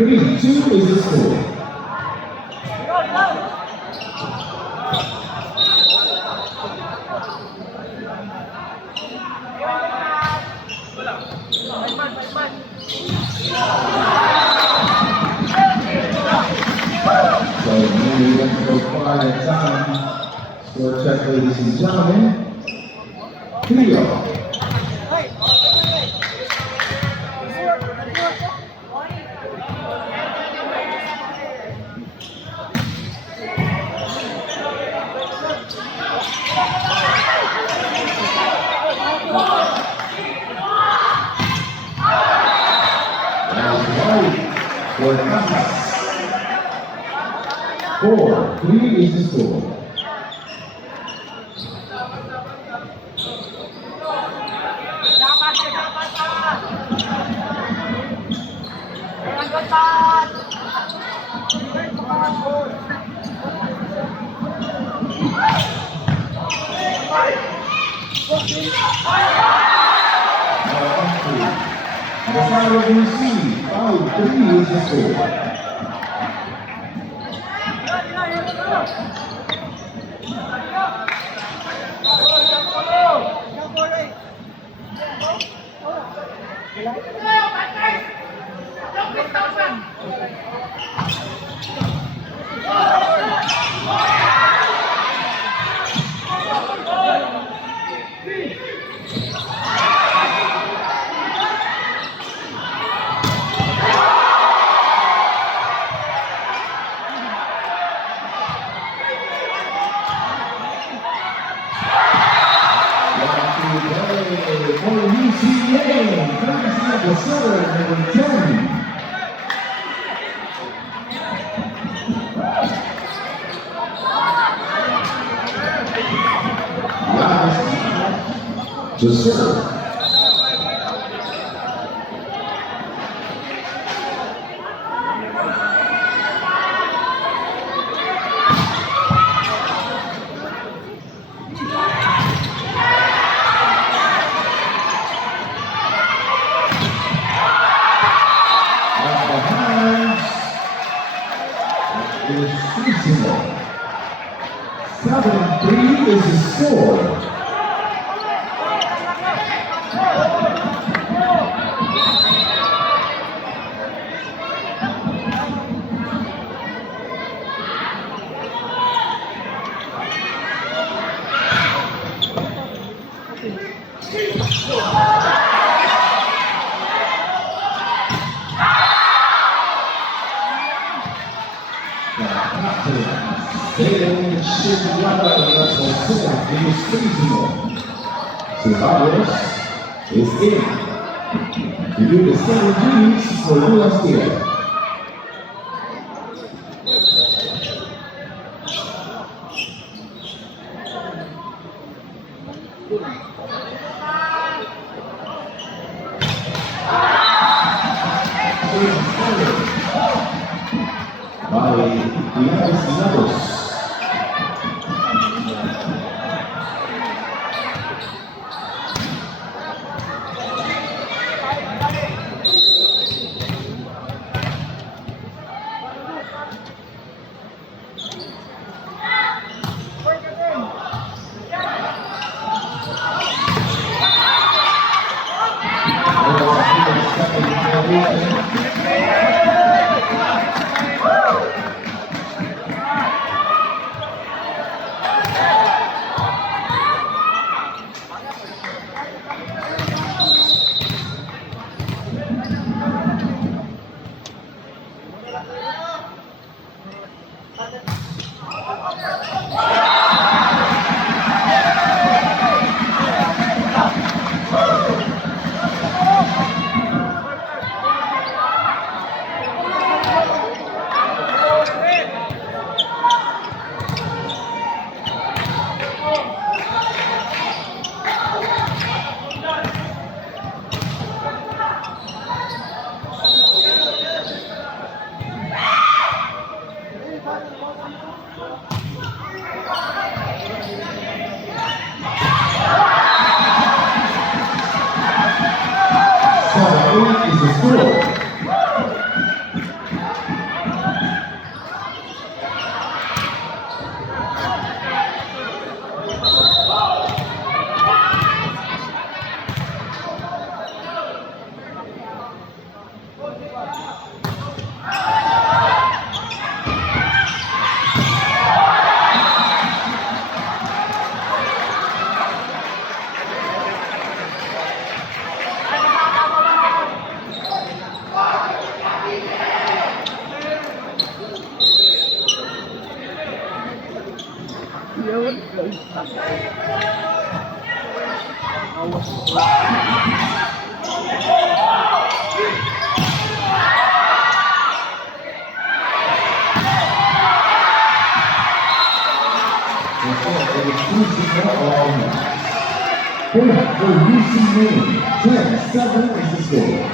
3-2 is the score. So moving into the quiet time. Score check, ladies and gentlemen. 3-0. For Kansas. 4-3 is the score. The final of the receive, 5-3 is the score. The center, number 10. The center. Is 7-3 is the score. Survivors is in. We do the same duties for USDA. Diaz Lagos. Is the score. For UC Maine, 10-7 is the score.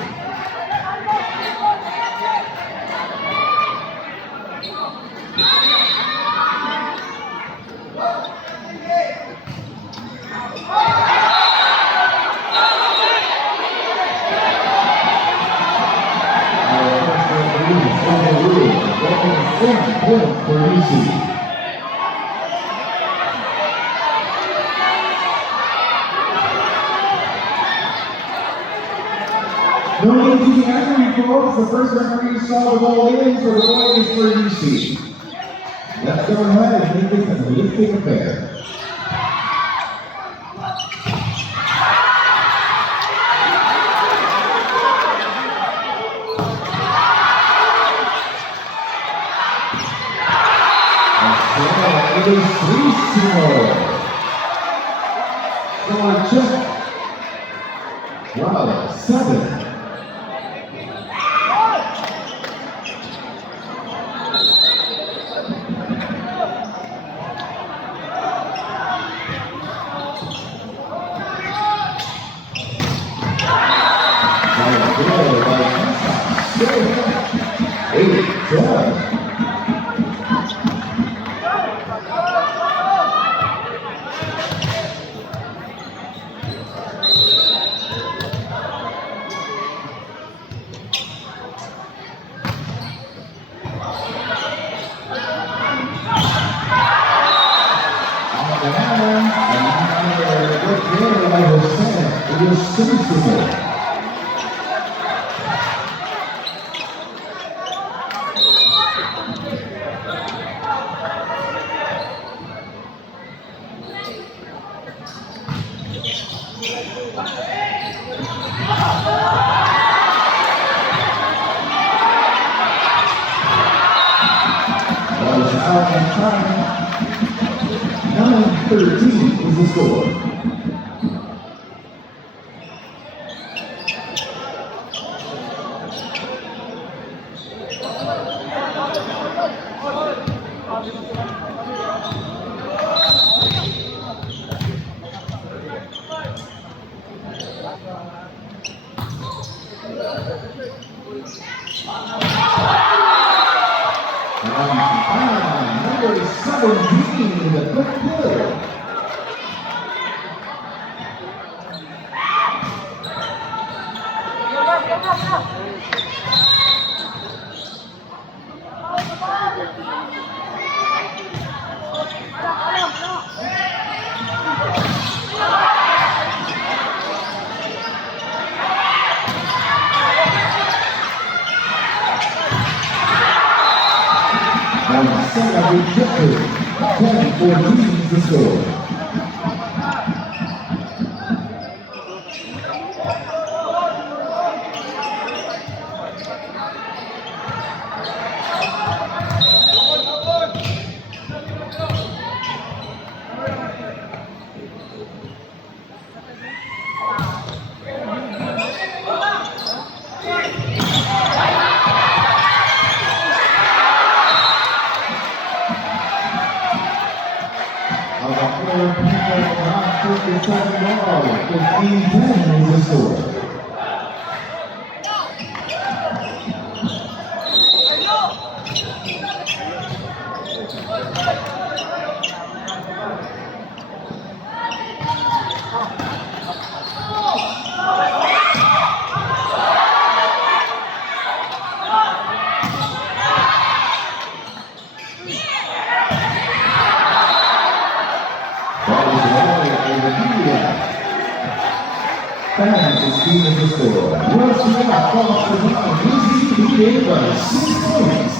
For UC. No need to be angry, folks. The first referee saw the ball in, so the ball is for UC. Let's go ahead and make this a realistic affair. It is 3-0. Score check. Wow, 7. Time. 9-13 is the score. Number 17, the quick hitter. And second rejected, 10-14 the score. The second ball, 15-10 is the score. Fans is the score. Russ Scott falls to the ground. He gave us 6 points.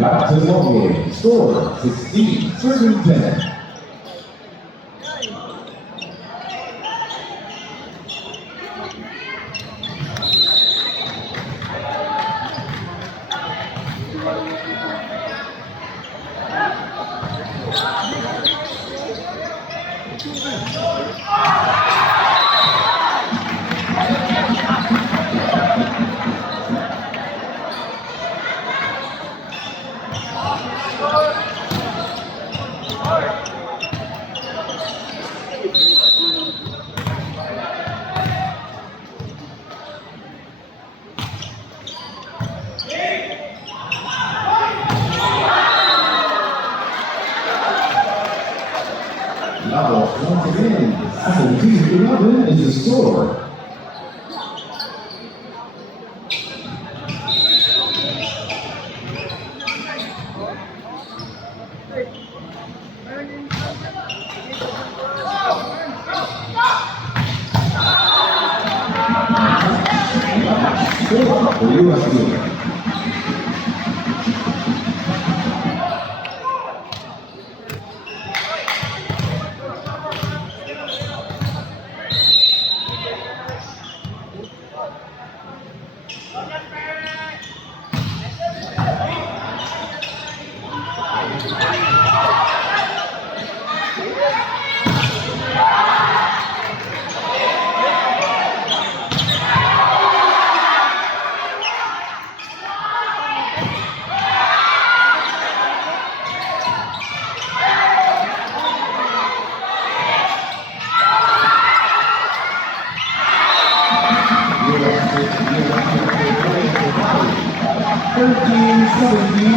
Back to the ball game. Score 16-10. Now, once again, 17-11 is the score. For USC.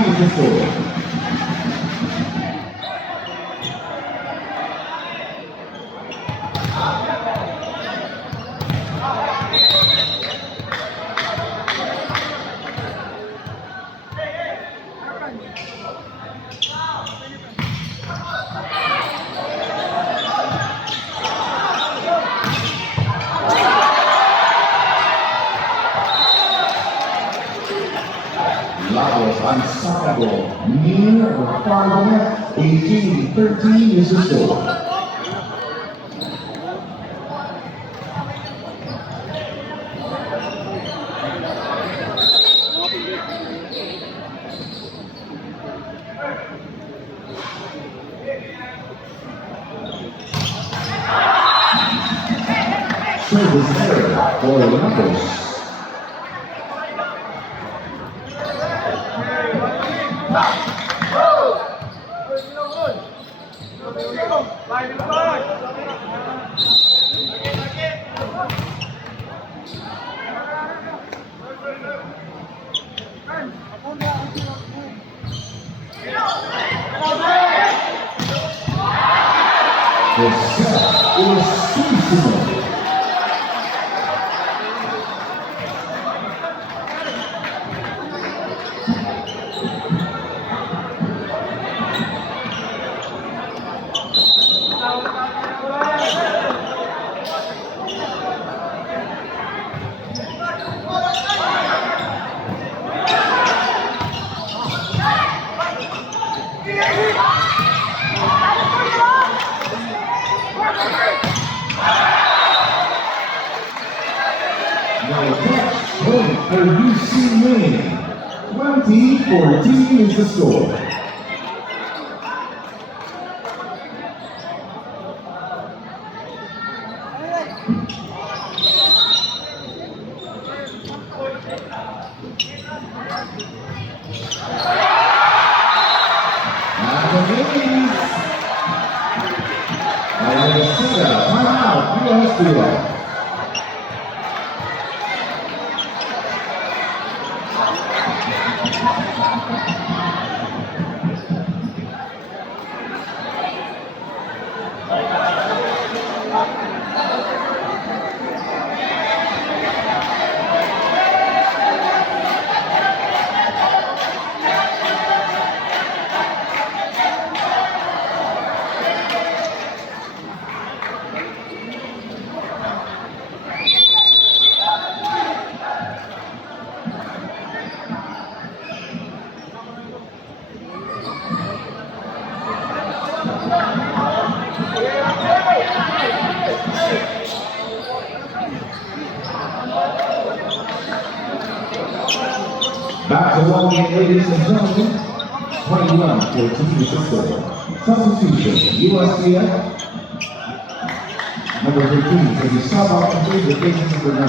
Is the score. Lagos unstoppable, near or far left, 18-13 is the score. Becerra for Olympics. The set is seasonal. Now catch point for UC Maine. 20-14 is the score. Timeout, USDA. Back to one game, ladies and gentlemen. 21-14 is the score. Substitution, USDF. Number 13 for the sub option, replacing number 9.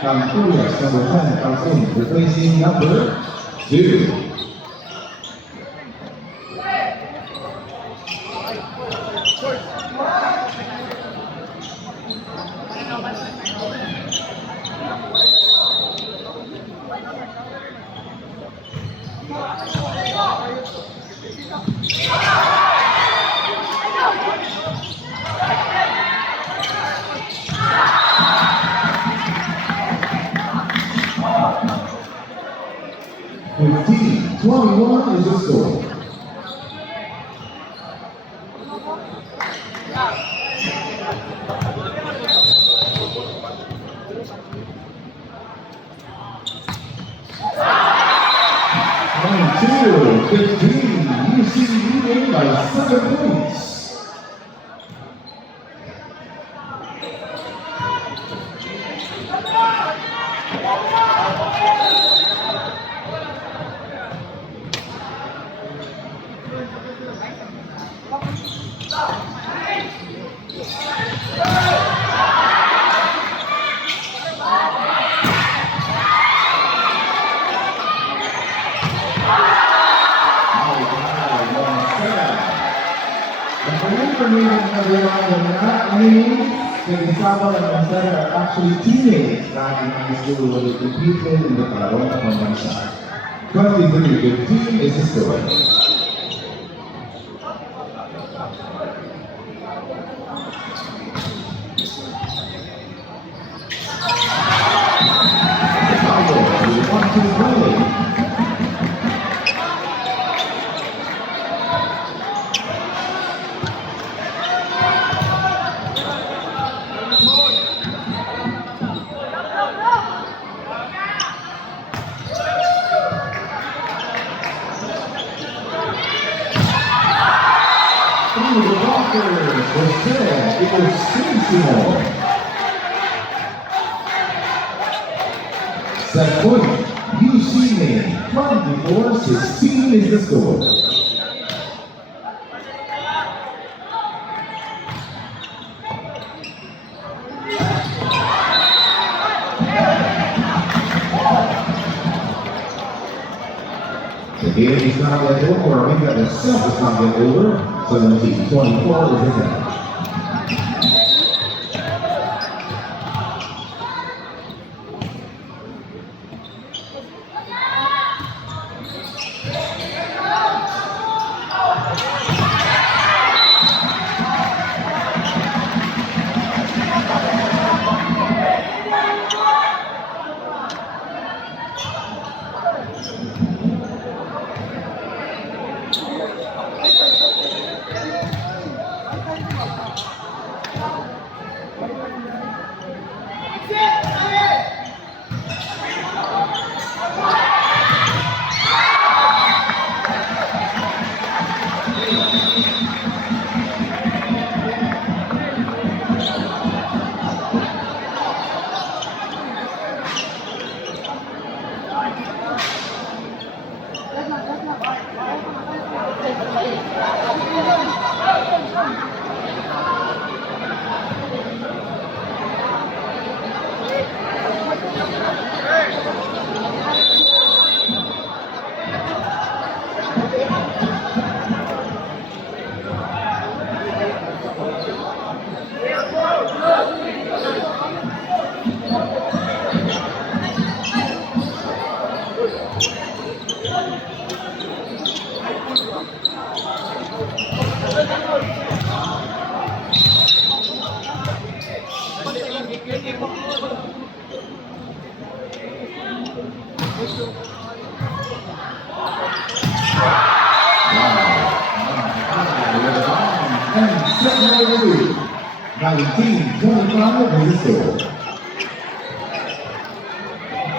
Campurias, number 10, comes in, replacing number 2. Fifteen, 21 is the score. Two, 15, UC leading by 7 points. Isabel and Marcela are actually teammates back in high school when they competed in the Caron Convention. 23-15 is the score. Set point, UC Maine, 24-16 is the score. Again, he's not yet over. I think that himself is not yet over. 17-24 is his end. And 7-2, 19-25 is the score.